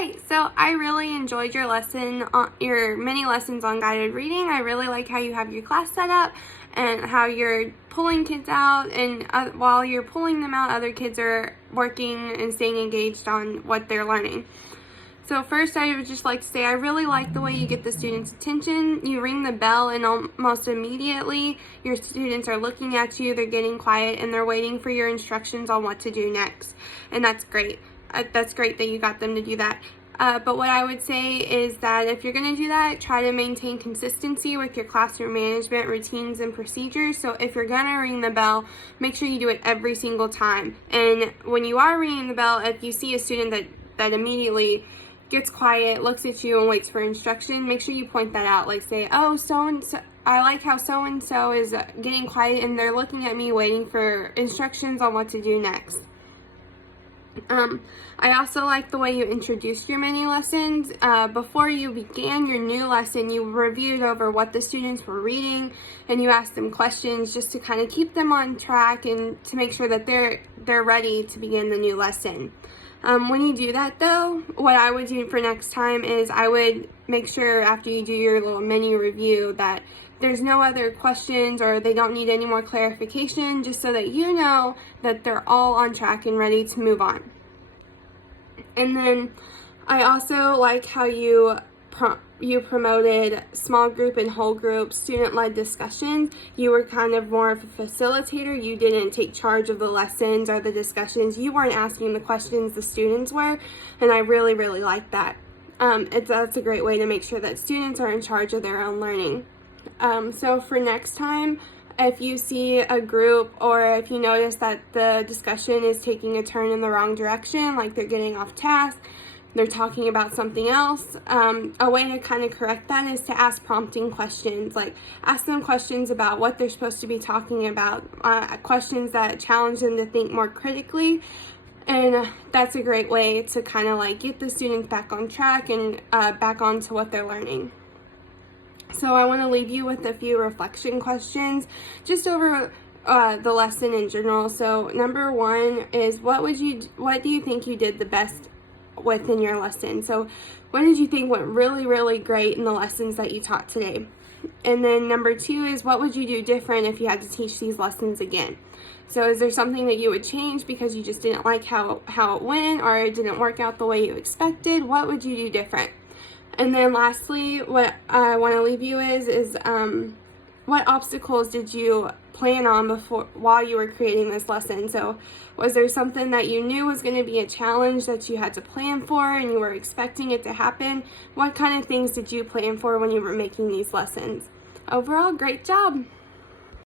Hi, so I really enjoyed your lesson, your mini lessons on guided reading. I really like how you have your class set up and how you're pulling kids out, and while you're pulling them out, other kids are working and staying engaged on what they're learning. So first, I would just like to say I really like the way you get the students' attention. You ring the bell and almost immediately your students are looking at you, they're getting quiet, and they're waiting for your instructions on what to do next. And that's great. That's great that you got them to do that. But what I would say is that if you're going to do that, try to maintain consistency with your classroom management routines and procedures. So if you're going to ring the bell, make sure you do it every single time. And when you are ringing the bell, if you see a student that immediately gets quiet, looks at you, and waits for instruction, make sure you point that out. Like say, oh, so-and-so, I like how so-and-so is getting quiet and they're looking at me waiting for instructions on what to do next. I also like the way you introduced your mini lessons. Before you began your new lesson, you reviewed over what the students were reading and you asked them questions just to kind of keep them on track and to make sure that they're ready to begin the new lesson. When you do that though, what I would do for next time is I would make sure after you do your little mini review that there's no other questions or they don't need any more clarification, just so that you know that they're all on track and ready to move on. And then I also like how you promoted small group and whole group student-led discussions. You were kind of more of a facilitator. You didn't take charge of the lessons or the discussions. You weren't asking the questions, the students were, and I really, really like that. That's a great way to make sure that students are in charge of their own learning. So for next time, if you see a group or if you notice that the discussion is taking a turn in the wrong direction, like they're getting off task, they're talking about something else, a way to kind of correct that is to ask prompting questions. Like ask them questions about what they're supposed to be talking about, questions that challenge them to think more critically. And that's a great way to kind of like get the students back on track and back onto what they're learning. So I want to leave you with a few reflection questions just over the lesson in general. So number one is what do you think you did the best within your lesson? So what did you think went really, really great in the lessons that you taught today? And then number two is what would you do different if you had to teach these lessons again? So is there something that you would change because you just didn't like how it went or it didn't work out the way you expected? What would you do different? And then lastly, what I want to leave you is what obstacles did you plan on while you were creating this lesson? So was there something that you knew was going to be a challenge that you had to plan for and you were expecting it to happen? What kind of things did you plan for when you were making these lessons? Overall, great job.